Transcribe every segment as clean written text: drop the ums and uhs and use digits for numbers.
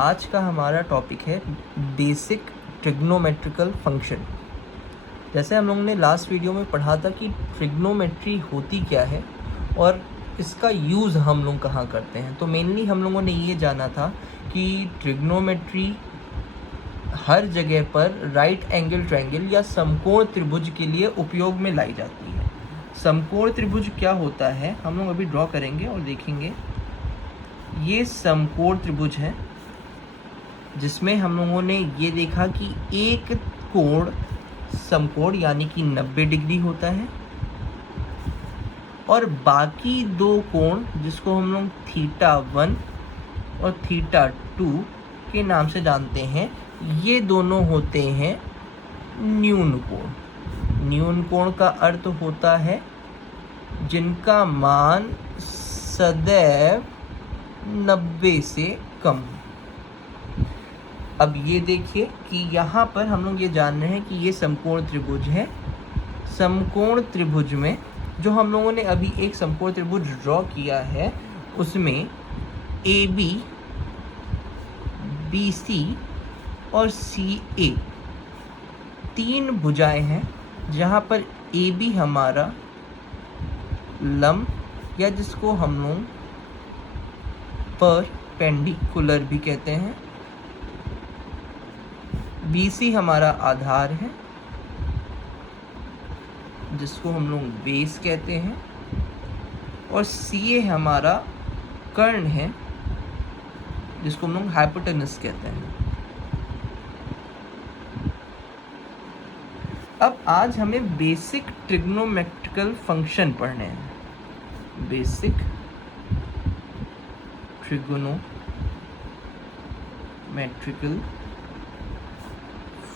आज का हमारा टॉपिक है बेसिक ट्रिग्नोमेट्रिकल फंक्शन। जैसे हम लोगों ने लास्ट वीडियो में पढ़ा था कि ट्रिग्नोमेट्री होती क्या है और इसका यूज़ हम लोग कहाँ करते हैं। तो मेनली हम लोगों ने ये जाना था कि ट्रिग्नोमेट्री हर जगह पर राइट एंगल ट्रायंगल या समकोण त्रिभुज के लिए उपयोग में लाई जाती है। समकोण त्रिभुज क्या होता है हम लोग अभी ड्रॉ करेंगे और देखेंगे। ये समकोण त्रिभुज है जिसमें हम लोगों ने ये देखा कि एक कोण समकोण यानी कि 90 डिग्री होता है और बाकी दो कोण जिसको हम लोग θ1 और θ2 के नाम से जानते हैं, ये दोनों होते हैं न्यून कोण। न्यून कोण का अर्थ होता है जिनका मान सदैव 90 से कम। अब ये देखिए कि यहाँ पर हम लोग ये जान रहे हैं कि ये समकोण त्रिभुज है। समकोण त्रिभुज में जो हम लोगों ने अभी एक समकोण त्रिभुज ड्रॉ किया है उसमें AB, BC और CA तीन भुजाएं हैं, जहाँ पर AB हमारा लंब या जिसको हम लोग परपेंडिकुलर भी कहते हैं, BC हमारा आधार है जिसको हम लोग बेस कहते हैं और CA हमारा कर्ण है जिसको हम लोग हाइपोटेनस कहते हैं। अब आज हमें बेसिक ट्रिग्नोमेट्रिकल फंक्शन पढ़ने हैं। बेसिक ट्रिग्नोमेट्रिकल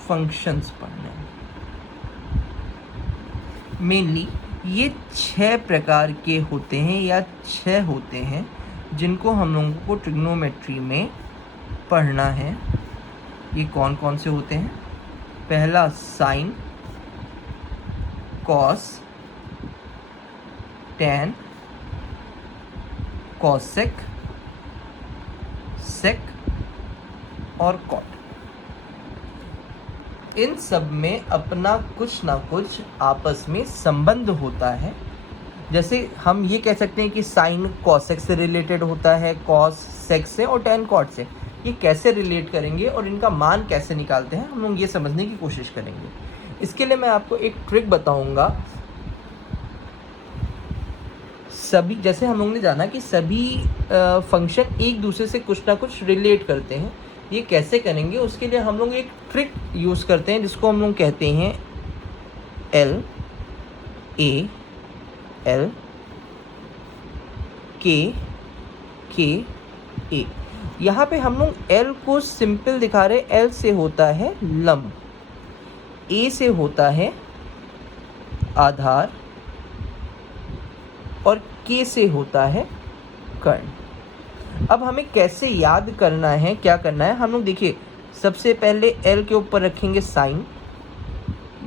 फंक्शंस पढ़ने हैं। मेनली ये 6 प्रकार के होते हैं या 6 होते हैं जिनको हम लोगों को ट्रिग्नोमेट्री में पढ़ना है। ये कौन कौन से होते हैं? पहला साइन, कॉस, टैन, कॉसेक, सेक और कॉट। इन सब में अपना कुछ ना कुछ आपस में संबंध होता है। जैसे हम ये कह सकते हैं कि साइन कॉसेक से रिलेटेड होता है, कॉस सेक से और टैन कॉट से। ये कैसे रिलेट करेंगे और इनका मान कैसे निकालते हैं हम लोग ये समझने की कोशिश करेंगे। इसके लिए मैं आपको एक ट्रिक बताऊंगा। सभी, जैसे हम लोग ने जाना कि सभी फंक्शन एक दूसरे से कुछ ना कुछ रिलेट करते हैं। ये कैसे करेंगे उसके लिए हम लोग एक ट्रिक यूज़ करते हैं जिसको हम लोग कहते हैं L A L K K A। यहाँ पे हम लोग L को सिंपल दिखा रहे हैं। L से होता है लंब, A से होता है आधार और K से होता है कर्ण। अब हमें कैसे याद करना है, क्या करना है, हम लोग देखिए सबसे पहले L के ऊपर रखेंगे साइन।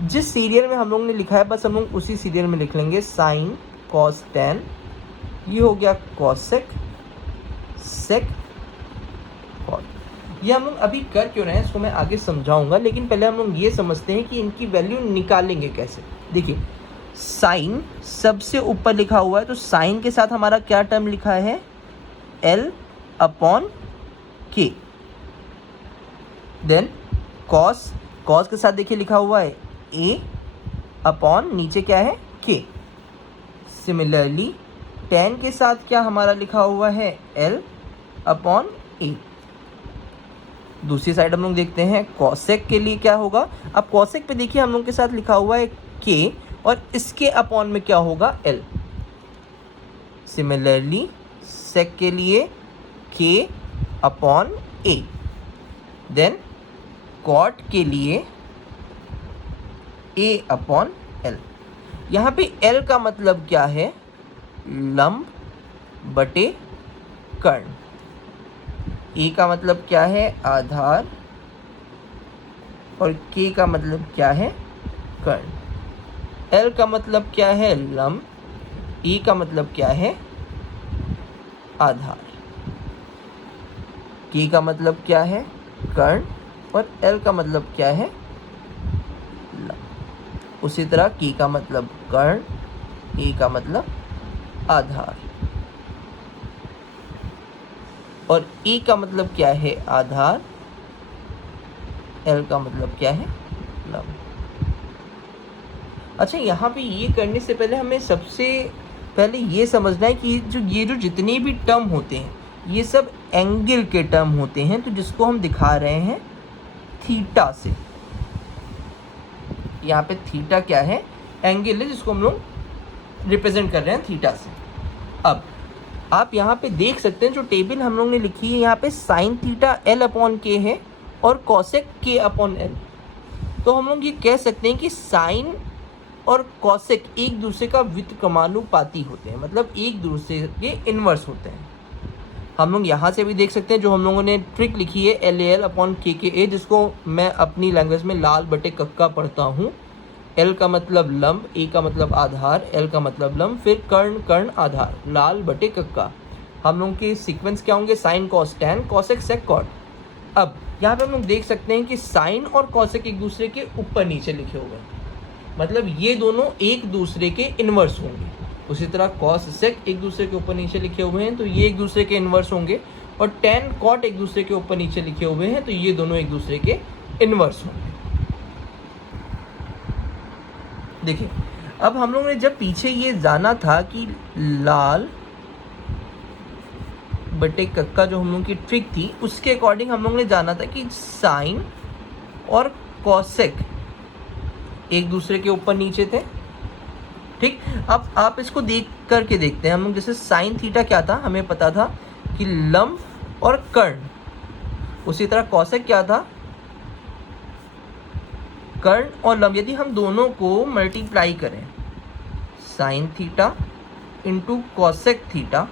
जिस सीरियल में हम लोग ने लिखा है बस हम लोग उसी सीरियल में लिख लेंगे साइन कॉस टैन। ये हो गया कॉसेक, सेक, कॉट। ये हम लोग अभी कर क्यों रहे हैं इसको मैं आगे समझाऊंगा, लेकिन पहले हम लोग ये समझते हैं कि इनकी वैल्यू निकालेंगे कैसे। देखिए साइन सबसे ऊपर लिखा हुआ है तो साइन के साथ हमारा क्या टर्म लिखा है? L upon K। Then cos, cos के साथ देखिए लिखा हुआ है A अपॉन नीचे क्या है? K। सिमिलरली टैन के साथ क्या हमारा लिखा हुआ है? L upon A। दूसरी साइड हम लोग देखते हैं कॉसेक के लिए क्या होगा। अब कॉसेक पे देखिए हम लोग के साथ लिखा हुआ है K और इसके अपॉन में क्या होगा? L। सिमिलरली सेक के लिए K upon A। Then cot के लिए A अपॉन L। यहाँ पे L का मतलब क्या है? लंब बटे कर्ण। A का मतलब क्या है? आधार और K का मतलब क्या है? कर्ण। L का मतलब क्या है? लंब। E का मतलब क्या है? आधार। के का मतलब क्या है, कर्ण, और एल का मतलब क्या है, लंब। उसी तरह के का मतलब कर्ण, ए का मतलब आधार, और ए का मतलब क्या है, आधार, एल का मतलब क्या है, लंब। अच्छा, यहाँ पे ये करने से पहले हमें सबसे पहले ये समझना है कि ये जो जितने भी टर्म होते हैं ये सब एंगल के टर्म होते हैं, तो जिसको हम दिखा रहे हैं थीटा से। यहाँ पे थीटा क्या है, एंगल है जिसको हम लोग रिप्रेजेंट कर रहे हैं थीटा से। अब आप यहाँ पे देख सकते हैं जो टेबल हम लोग ने लिखी है, यहाँ पे साइन थीटा एल अपॉन के है और कॉसेक के अपॉन एल। तो हम लोग ये कह सकते हैं कि साइन और कॉसेक एक दूसरे का व्युत्क्रमानुपाती होते हैं, मतलब एक दूसरे के इन्वर्स होते हैं। हम लोग यहाँ से भी देख सकते हैं जो हम लोगों ने ट्रिक लिखी है एल ए एल अपॉन के ए, जिसको मैं अपनी लैंग्वेज में लाल बटे कक्का पढ़ता हूँ। एल का मतलब लंब, ए का मतलब आधार, एल का मतलब लंब, फिर कर्ण कर्ण आधार, लाल बटे कक्का। हम लोग के सीक्वेंस क्या होंगे, sine cos tan, cosec sec cot. अब यहाँ पे हम लोग देख सकते हैं कि साइन और कॉसेक एक दूसरे के ऊपर नीचे लिखे हुए हैं, मतलब ये दोनों एक दूसरे के इन्वर्स होंगे। उसी तरह कॉस सेक एक दूसरे के ऊपर नीचे लिखे हुए हैं, तो ये एक दूसरे के इन्वर्स होंगे, और टैन कॉट एक दूसरे के ऊपर नीचे लिखे हुए हैं, तो ये दोनों एक दूसरे के इन्वर्स होंगे। देखिए, अब हम लोग ने जब पीछे ये जाना था कि लाल बटे कक्का जो हम लोग की ट्रिक थी, उसके अकॉर्डिंग हम लोग ने जाना था कि साइन और कॉसेक एक दूसरे के ऊपर नीचे थे। ठीक, अब आप इसको देख करके देखते हैं हम लोग। जैसे साइन थीटा क्या था, हमें पता था कि लंब और कर्ण। उसी तरह कॉसेक क्या था, कर्ण और लंब। यदि हम दोनों को मल्टीप्लाई करें, sine theta into cosec theta,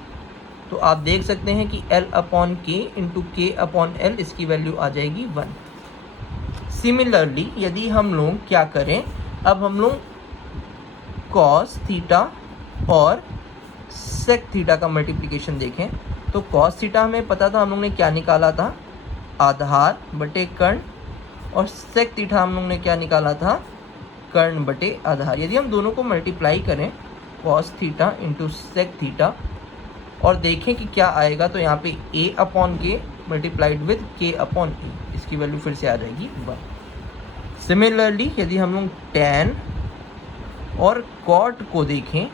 तो आप देख सकते हैं कि एल अपॉन के इंटू के अपॉन एल, इसकी वैल्यू आ जाएगी 1। सिमिलरली यदि हम लोग क्या करें, अब हम लोग कॉस थीटा और सेक थीटा का मल्टीप्लिकेशन देखें, तो कॉस थीटा हमें पता था, हम लोग ने क्या निकाला था, आधार बटे कर्ण, और सेक थीटा हम लोग ने क्या निकाला था, कर्ण बटे आधार। यदि हम दोनों को मल्टीप्लाई करें, cos theta into sec theta, और देखें कि क्या आएगा, तो यहाँ पे a upon k multiplied with k upon e, इसकी वैल्यू फिर से आ जाएगी 1। सिमिलरली यदि हम लोग tan और cot को देखें,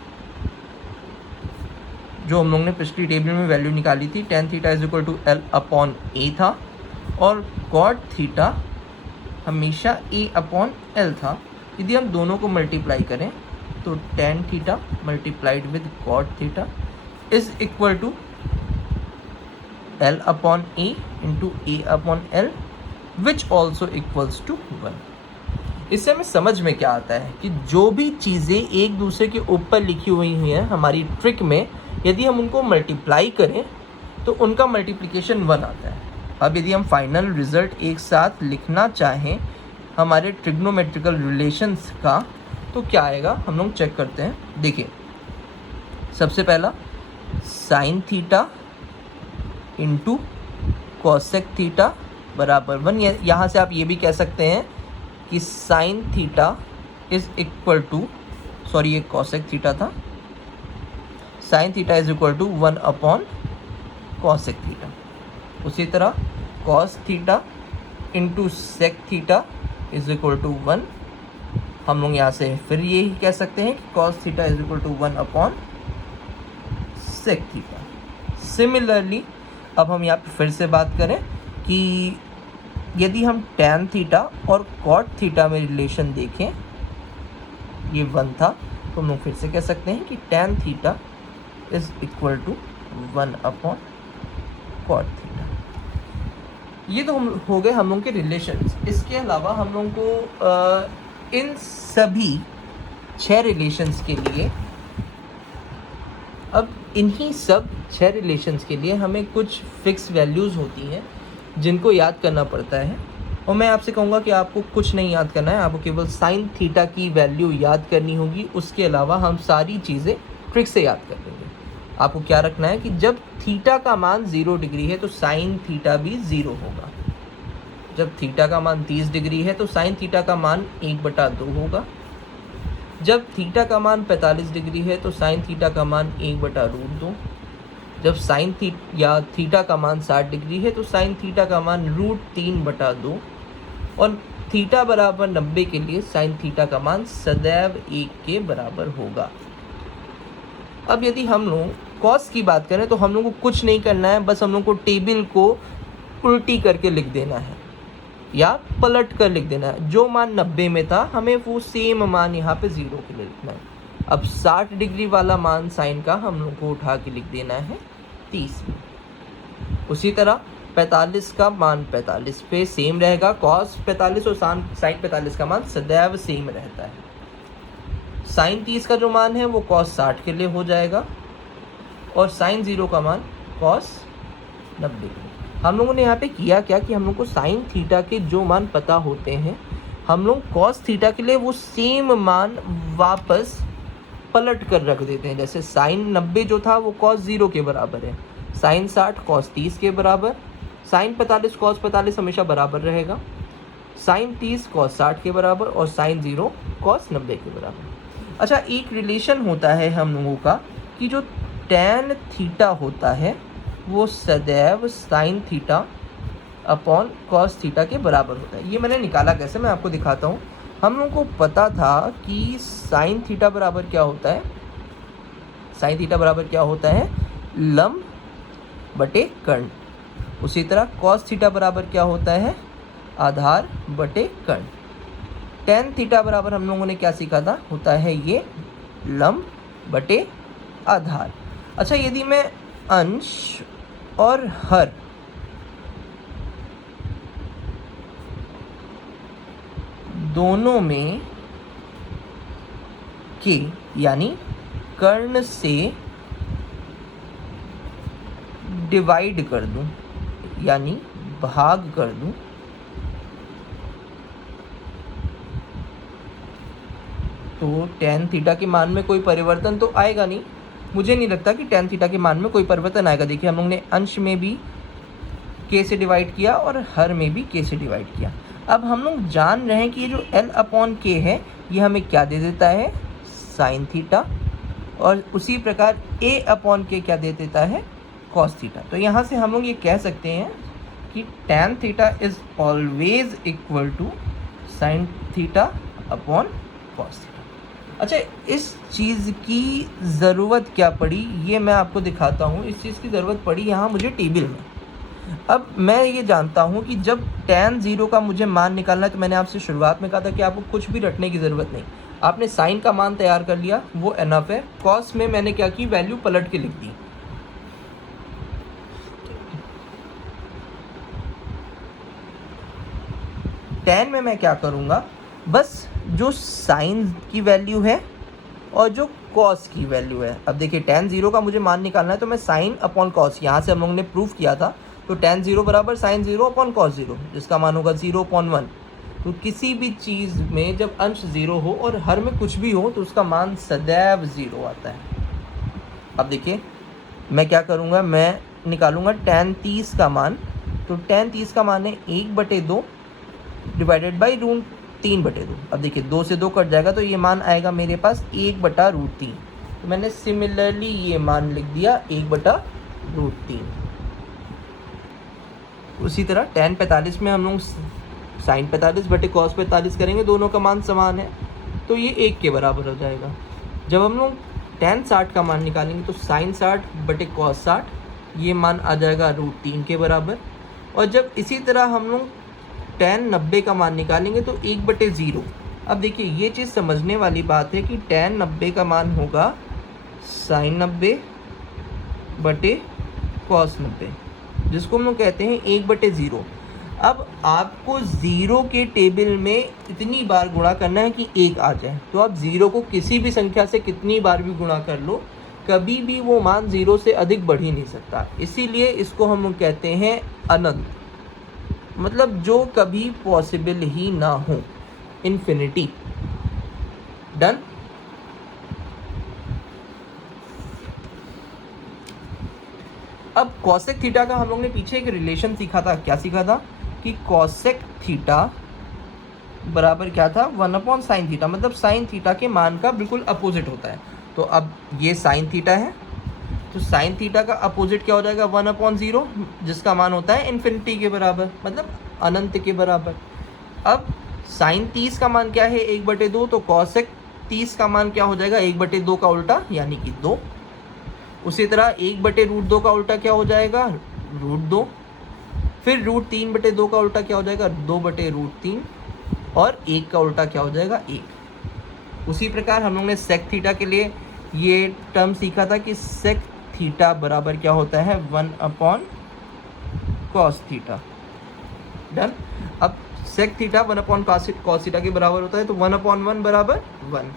जो हम लोग ने पिछली टेबल में वैल्यू निकाली थी, tan theta is equal to L upon A था, और cot थीटा हमेशा a अपॉन एल था। यदि हम दोनों को मल्टीप्लाई करें, तो tan theta multiplied with cot theta is equal to L upon A into A upon L, which also equals to 1। इससे हमें समझ में क्या आता है कि जो भी चीज़ें एक दूसरे के ऊपर लिखी हुई हैं हमारी ट्रिक में, यदि हम उनको मल्टीप्लाई करें तो उनका मल्टीप्लिकेशन 1 आता है। अब यदि हम फाइनल रिजल्ट एक साथ लिखना चाहें हमारे ट्रिग्नोमेट्रिकल रिलेशंस का, तो क्या आएगा, हम लोग चेक करते हैं। देखिए, सबसे पहला sine theta into cosec theta बराबर 1। यहाँ से आप ये भी कह सकते हैं कि sine theta is equal to, sorry ये कॉसेक थीटा था, sine theta is equal to 1 upon cosec theta. उसी तरह cos theta into sec theta is equal to 1। हम लोग यहाँ से फिर यही कह सकते हैं कि cos theta is equal to 1 upon sec theta. Similarly अब हम यहाँ पे फिर से बात करें कि यदि हम tan थीटा और cot थीटा में रिलेशन देखें, ये 1 था, तो हम लोग फिर से कह सकते हैं कि tan theta is equal to 1 upon cot theta. ये तो हम हो गए हम लोग के रिलेशंस। इसके अलावा हम लोग को इन सभी 6 रिलेशंस के लिए, अब इन्हीं सब 6 रिलेशंस के लिए हमें कुछ फिक्स वैल्यूज़ होती हैं जिनको याद करना पड़ता है, और मैं आपसे कहूँगा कि आपको कुछ नहीं याद करना है, आपको केवल साइन थीटा की वैल्यू याद करनी होगी। उसके अलावा हम सारी चीज़ें ट्रिक से याद कर लेंगे। आपको क्या रखना है कि जब थीटा का मान 0 डिग्री है तो साइन थीटा भी 0 होगा। जब थीटा का मान 30 डिग्री है तो साइन थीटा का मान 1/2 होगा। जब थीटा का मान 45 डिग्री है तो साइन थीटा का मान 1/√2। जब साइन थीटा का मान 60 डिग्री है तो साइन थीटा का मान √3/2। और थीटा बराबर 90 के लिए साइन थीटा का मान सदैव 1 के बराबर होगा। अब यदि हम लोग कॉस की बात करें तो हम लोग को कुछ नहीं करना है, बस हम लोग को टेबल को उल्टी करके लिख देना है या पलट कर लिख देना है। जो मान 90 में था हमें वो सेम मान यहाँ पे 0 के लिए लिखना है। अब 60 डिग्री वाला मान साइन का हम लोग को उठा के लिख देना है 30 में। उसी तरह 45 का मान 45 पे सेम रहेगा। कॉस 45 और साइन 45 का मान सदैव सेम रहता है। साइन 30 का जो मान है वो कॉस 60 के लिए हो जाएगा और साइन 0 का मान कॉस 90 के लिए। हम लोगों ने यहाँ पे किया क्या कि हम लोग को साइन थीटा के जो मान पता होते हैं हम लोग कॉस थीटा के लिए वो सेम मान वापस पलट कर रख देते हैं। जैसे साइन 90 जो था वो कॉस 0 के बराबर है, साइन 60 कॉस 30 के बराबर, साइन 45 कॉस 45 हमेशा बराबर रहेगा, साइन 30 कॉस 60 के बराबर और साइन 0 कॉस 90 के बराबर। अच्छा, एक रिलेशन होता है हम लोगों का कि जो टैन थीटा होता है वो सदैव sign theta upon cos theta के बराबर होता है। ये मैंने निकाला कैसे, मैं आपको दिखाता हूँ। हम लोगों को पता था कि साइन थीटा बराबर क्या होता है, साइन थीटा बराबर क्या होता है, लंब बटे कर्ण। उसी तरह कॉस थीटा बराबर क्या होता है, आधार बटे कर्ण। टेन थीटा बराबर हम लोगों ने क्या सीखा था, होता है ये लंब बटे आधार। अच्छा, यदि मैं अंश और हर दोनों में के यानी कर्ण से डिवाइड कर दूं यानी भाग कर दूं तो टेन थीटा के मान में कोई परिवर्तन तो आएगा नहीं। मुझे नहीं लगता कि टेन थीटा के मान में कोई परिवर्तन आएगा। देखिए, हम लोग ने अंश में भी के से डिवाइड किया और हर में भी के से डिवाइड किया। अब हम लोग जान रहे हैं कि ये जो L अपॉन के है ये हमें क्या दे देता है, साइन थीटा, और उसी प्रकार A अपॉन के क्या दे देता है, कॉस थीटा। तो यहाँ से हम लोग ये कह सकते हैं कि tan theta is always equal to sine theta upon cos theta. अच्छा, इस चीज़ की ज़रूरत क्या पड़ी ये मैं आपको दिखाता हूँ। इस चीज़ की ज़रूरत पड़ी यहाँ मुझे टेबल में। अब मैं ये जानता हूँ कि जब tan 0 का मुझे मान निकालना है तो मैंने आपसे शुरुआत में कहा था कि आपको कुछ भी रटने की ज़रूरत नहीं। आपने साइन का मान तैयार कर लिया, वो एनफ है। कॉस में मैंने क्या की, वैल्यू पलट के लिख दी। tan में मैं क्या करूँगा, बस जो साइन की वैल्यू है और जो कॉस की वैल्यू है। अब देखिए, tan 0 का मुझे मान निकालना है तो मैं साइन अपॉन कॉस, यहाँ से हम लोगों ने प्रूफ किया था, तो tan 0 बराबर साइन 0 अपॉन कॉस 0, जिसका मान होगा 0/1। तो किसी भी चीज़ में जब अंश 0 हो और हर में कुछ भी हो तो उसका मान सदैव 0 आता है। अब देखिए, मैं क्या करूँगा, मैं निकालूंगा tan 30 का मान। तो tan 30 का मान है 1/2 डिवाइडेड बाई √3/2। अब देखिए, 2 से 2 कट जाएगा तो ये मान आएगा मेरे पास 1/√3। तो मैंने सिमिलरली ये मान लिख दिया 1/√3। उसी तरह tan 45 में हम लोग साइन 45 बटे कॉस 45 करेंगे, दोनों का मान समान है तो ये 1 के बराबर हो जाएगा। जब हम लोग tan 60 का मान निकालेंगे तो साइन 60 बटे कॉस 60, ये मान आ जाएगा √3 के बराबर। और जब इसी तरह हम लोग tan 90 का मान निकालेंगे तो 1/0। अब देखिए, ये चीज़ समझने वाली बात है कि tan 90 का मान होगा साइन 90 बटे कॉस 90, जिसको हम लोग कहते हैं 1/0। अब आपको 0 के टेबल में इतनी बार गुणा करना है कि 1 आ जाए। तो आप 0 को किसी भी संख्या से कितनी बार भी गुणा कर लो, कभी भी वो मान 0 से अधिक बढ़ ही नहीं सकता। इसीलिए इसको हम लोग कहते हैं अनंत, मतलब जो कभी पॉसिबल ही ना हो, इन्फिनिटी। डन। अब कॉसेक थीटा का हम लोग ने पीछे एक रिलेशन सीखा था। क्या सीखा था कि कॉसेक थीटा बराबर क्या था, 1/sin थीटा, मतलब साइन थीटा के मान का बिल्कुल अपोजिट होता है। तो अब ये साइन थीटा है, तो साइन थीटा का अपोजिट क्या हो जाएगा, 1/0, जिसका मान होता है इन्फिनिटी के बराबर, मतलब अनंत के बराबर। अब साइन 30 का मान क्या है, 1/2, तो कॉसेक 30 का मान क्या हो जाएगा, 1/2 का उल्टा यानी कि 2। उसी तरह 1/√2 का उल्टा क्या हो जाएगा, √2। फिर √3/2 का उल्टा क्या हो जाएगा, 2/√3, और 1 का उल्टा क्या हो जाएगा, 1। उसी प्रकार हम लोग ने सेक थीटा के लिए ये टर्म सीखा था कि सेक थीटा बराबर क्या होता है, 1/cos थीटा। डन। अब सेक थीटा 1/cos थीटा के बराबर होता है, तो 1/1 बराबर 1,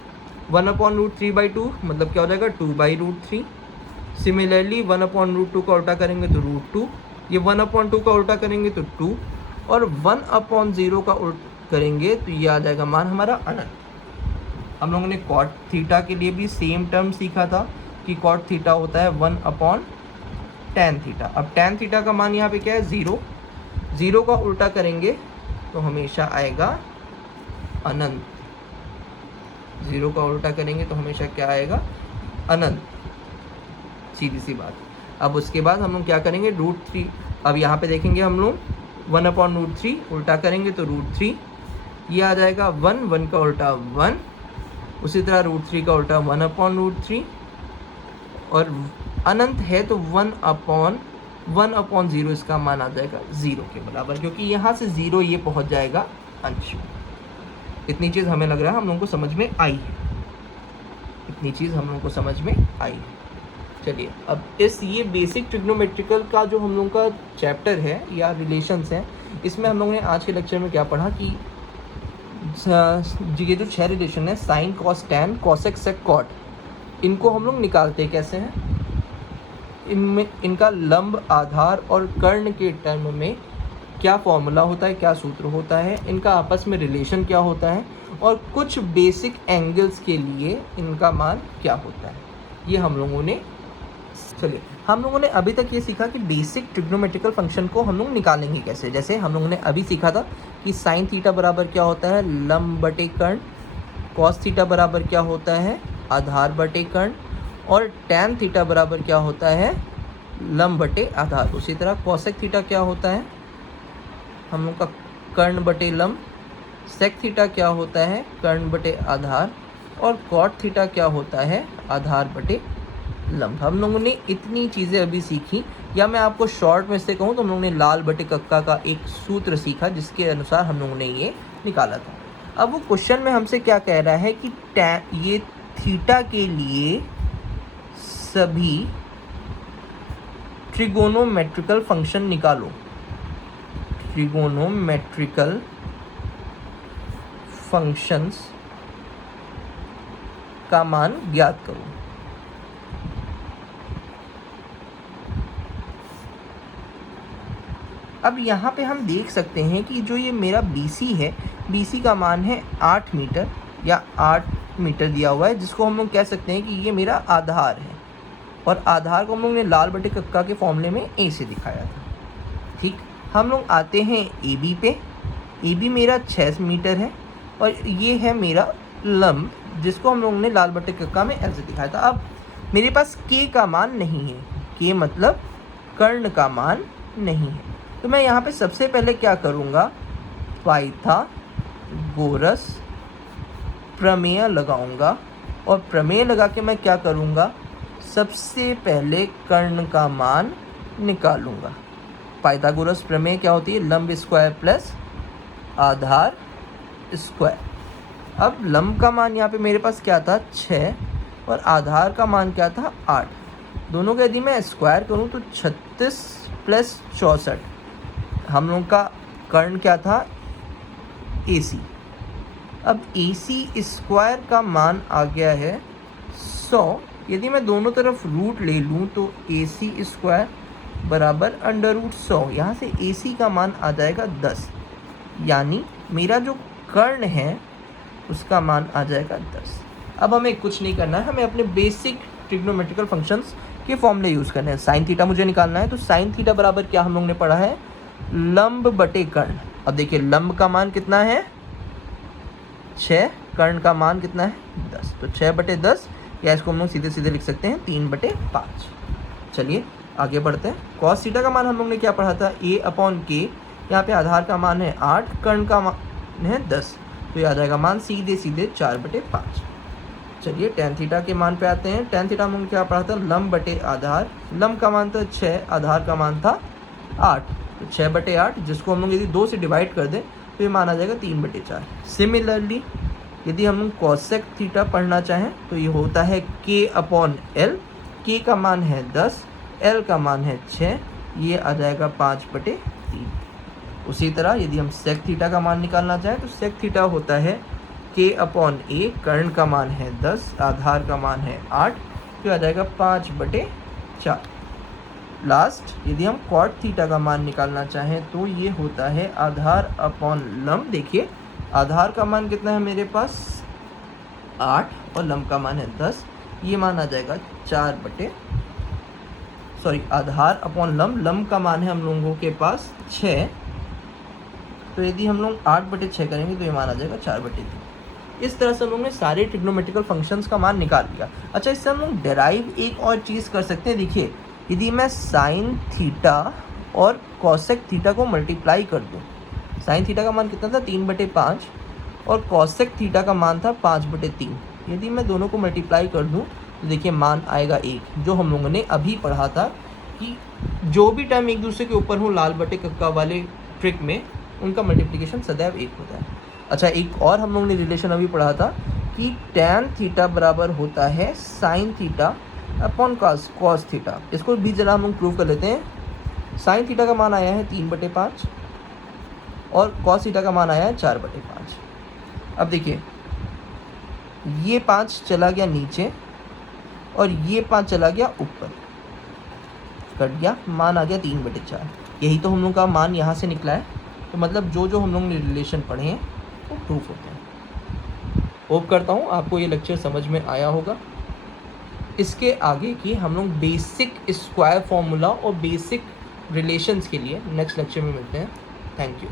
1/√3/2 मतलब क्या हो जाएगा, 2/√3। सिमिलरली 1/√2 का उल्टा करेंगे तो √2, ये 1/2 का उल्टा करेंगे तो 2, और 1/0 का उल्टा करेंगे तो ये आ जाएगा मान हमारा अनंत। हम लोगों ने कॉट थीटा के लिए भी सेम टर्म सीखा था कि कॉट थीटा होता है 1/tan थीटा। अब tan थीटा का मान यहाँ पे क्या है, 0, 0 का उल्टा करेंगे तो हमेशा आएगा अनंत, 0 का उल्टा करेंगे तो हमेशा क्या आएगा, अनंत, सीधी सी बात। अब उसके बाद हम लोग क्या करेंगे, √3। अब यहाँ पे देखेंगे हम लोग 1/√3 उल्टा करेंगे तो √3, ये आ जाएगा 1, 1 का उल्टा 1। उसी तरह √3 का उल्टा 1/√3, और अनंत है तो 1/1/0 इसका मान आ जाएगा 0 के बराबर, क्योंकि यहाँ से 0 ये पहुँच जाएगा अंश में। इतनी चीज़ हमें लग रहा है हम लोगों को समझ में आई है, इतनी चीज़ हम लोगों को समझ में आई है। चलिए, अब ये बेसिक ट्रिग्नोमेट्रिकल का जो हम लोगों का चैप्टर है या रिलेशंस हैं, इसमें हम लोगों ने आज के लेक्चर में क्या पढ़ा कि ये जो 6 रिलेशन है, sign, cos, tan, cosec, sec, cot, इनको हम लोग निकालते कैसे हैं। इनमें इनका लंब, आधार और कर्ण के टर्म में क्या फॉर्मूला होता है, क्या सूत्र होता है, इनका आपस में रिलेशन क्या होता है, और कुछ बेसिक एंगल्स के लिए इनका मान क्या होता है, ये हम लोगों ने, चलिए हम लोगों ने अभी तक ये सीखा कि बेसिक ट्रिग्नोमेट्रिकल फंक्शन को हम लोग निकालेंगे कैसे। जैसे हम लोगों ने अभी सीखा था कि साइन थीटा बराबर क्या होता है, लंब बटे कर्ण, कॉस थीटा बराबर क्या होता है, आधार बटे कर्ण, और टैन थीटा बराबर क्या होता है, लंब बटे आधार। उसी तरह कॉसेक थीटा क्या होता है, हम लोग का कर्ण बटे लंब, सेक थीटा क्या होता है, कर्ण बटे आधार, और कॉट थीटा क्या होता है, आधार बटे लंब। हम लोगों ने इतनी चीज़ें अभी सीखी, या मैं आपको शॉर्ट में से कहूँ तो हम लोगों ने लाल बटे कक्का का एक सूत्र सीखा, जिसके अनुसार हम लोगों ने ये निकाला था। अब वो क्वेश्चन में हमसे क्या कह रहा है कि ये थीटा के लिए सभी ट्रिगोनोमेट्रिकल फंक्शन निकालो, ट्रिगोनोमेट्रिकल फंक्शंस का मान ज्ञात करो। अब यहाँ पे हम देख सकते हैं कि जो ये मेरा BC है, BC का मान है 8 मीटर या 8 मीटर दिया हुआ है, जिसको हम लोग कह सकते हैं कि ये मेरा आधार है, और आधार को हम लोग ने लाल बटे कक्का के फॉर्मूले में A से दिखाया था। ठीक, हम लोग आते हैं AB पे। AB मेरा 6 मीटर है, और ये है मेरा लंब, जिसको हम लोग ने लाल बटे कक्का में L से दिखाया था। अब मेरे पास K का मान नहीं है, K मतलब कर्ण का मान नहीं है, तो मैं यहाँ पे सबसे पहले क्या करूँगा, पाइथागोरस प्रमेय लगाऊंगा, और प्रमेय लगा के मैं क्या करूँगा, सबसे पहले कर्ण का मान निकालूंगा। पाइथागोरस प्रमेय क्या होती है, लंब स्क्वायर प्लस आधार स्क्वायर। अब लंब का मान यहाँ पे मेरे पास क्या था, 6, और आधार का मान क्या था, 8। दोनों का यदि मैं स्क्वायर करूँ तो 36 + 64। हम लोग का कर्ण क्या था, AC। अब AC स्क्वायर का मान आ गया है 100। यदि मैं दोनों तरफ रूट ले लूँ तो AC स्क्वायर बराबर √100, यहाँ से AC का मान आ जाएगा 10, यानी मेरा जो कर्ण है उसका मान आ जाएगा 10। अब हमें कुछ नहीं करना है, हमें अपने बेसिक ट्रिग्नोमेट्रिकल फंक्शंस के फॉर्मूले यूज़ करने हैं। साइन थीटा मुझे निकालना है, तो साइन थीटा बराबर क्या हम लोग ने पढ़ा है, लंब बटे कर्ण। अब देखिए लंब का मान कितना है 6, कर्ण का मान कितना है 10, तो 6/10, या इसको हम लोग सीधे सीधे लिख सकते हैं 3/5। चलिए आगे बढ़ते हैं। कॉस थीटा का मान हम लोग ने क्या पढ़ा था, a/k। यहाँ पे आधार का मान है 8, कर्ण का मान है 10, तो ये आ जाएगा मान सीधे सीधे 4/5। चलिए टेन थीटा के मान पे आते हैं। टेन थीटा में क्या पढ़ा था, लंब बटे आधार। लंब का मान था 6, आधार का मान था 8, तो 6/8, जिसको हम लोग यदि 2 से डिवाइड कर दें तो ये मान आ जाएगा 3/4। सिमिलरली यदि हम लोग कॉसेक थीटा पढ़ना चाहें तो ये होता है k/L। k का मान है 10, L का मान है 6, ये आ जाएगा 5/3। उसी तरह यदि हम सेक थीटा का मान निकालना चाहें तो सेक थीटा होता है k/A। कर्ण का मान है 10, आधार का मान है 8, तो आ जाएगा 5/4। लास्ट यदि हम कॉट थीटा का मान निकालना चाहें तो ये होता है आधार अपॉन लंब। देखिए आधार का मान कितना है मेरे पास 8 और लंब का मान है 10, ये मान आ जाएगा आधार अपॉन लंब। लंब का मान है हम लोगों के पास 6, तो यदि हम लोग 8/6 करेंगे तो ये मान आ जाएगा 4/3। इस तरह से हम लोग ने सारे ट्रिग्नोमेट्रिकल फंक्शंस का मान निकाल लिया। अच्छा, इससे हम लोग डेराइव एक और चीज़ कर सकते हैं। देखिए यदि मैं साइन थीटा और कॉसेक थीटा को मल्टीप्लाई कर दूं, साइन थीटा का मान कितना था 3/5 और कॉसेक थीटा का मान था 5/3। यदि मैं दोनों को मल्टीप्लाई कर दूं तो देखिए मान आएगा 1, जो हम लोगों ने अभी पढ़ा था कि जो भी टर्म एक दूसरे के ऊपर हो लाल बटे कक्का वाले ट्रिक में, उनका मल्टीप्लिकेशन सदैव 1 होता है। अच्छा, एक और हम लोगों ने रिलेशन अभी पढ़ा था कि tan थीटा बराबर होता है sign theta upon cos theta. इसको भी जरा हम लोग प्रूव कर लेते हैं। साइन थीटा का मान आया है 3/5 और कॉस थीटा का मान आया है 4/5। अब देखिए ये 5 चला गया नीचे और ये 5 चला गया ऊपर, कट गया, मान आ गया 3/4। यही तो हम लोग का मान यहाँ से निकला है। तो मतलब जो जो हम लोग ने रिलेशन पढ़े हैं वो प्रूफ होते हैं। होप करता हूँ आपको ये लेक्चर समझ में आया होगा। इसके आगे की हम लोग बेसिक स्क्वायर फॉर्मूला और बेसिक रिलेशंस के लिए नेक्स्ट लेक्चर में मिलते हैं। Thank you.